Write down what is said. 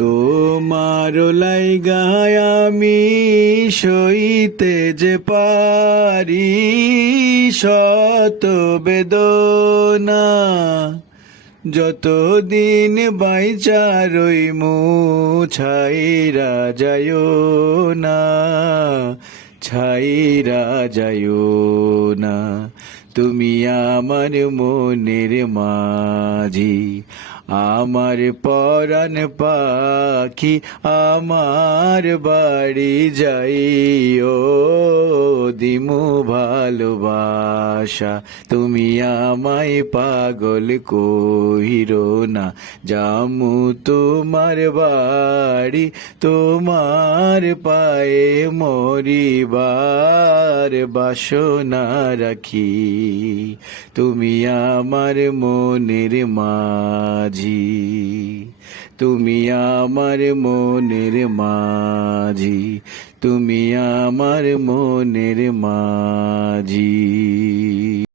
তোমার লাইগায় আমি সইতে যে পারি শত বেদনা, যতদিন বাইচা রইমু ছাইরা যায়ো না, ছাইরা যায়ো না। তুমি আমার মনের মাঝি, আমার পরাণ পাখি, আমার বাড়ি যাইও দিমু ভালোবাসা। তুমি আমায় পাগল কইরো না, জামু তোমার বাড়ি, তোমার পায়ে মরিবার বাসনা রাখি। তুমি আমার মনের মাঝি, তুমি আমার মনের মাঝি, তুমি আমার মনের মাঝি।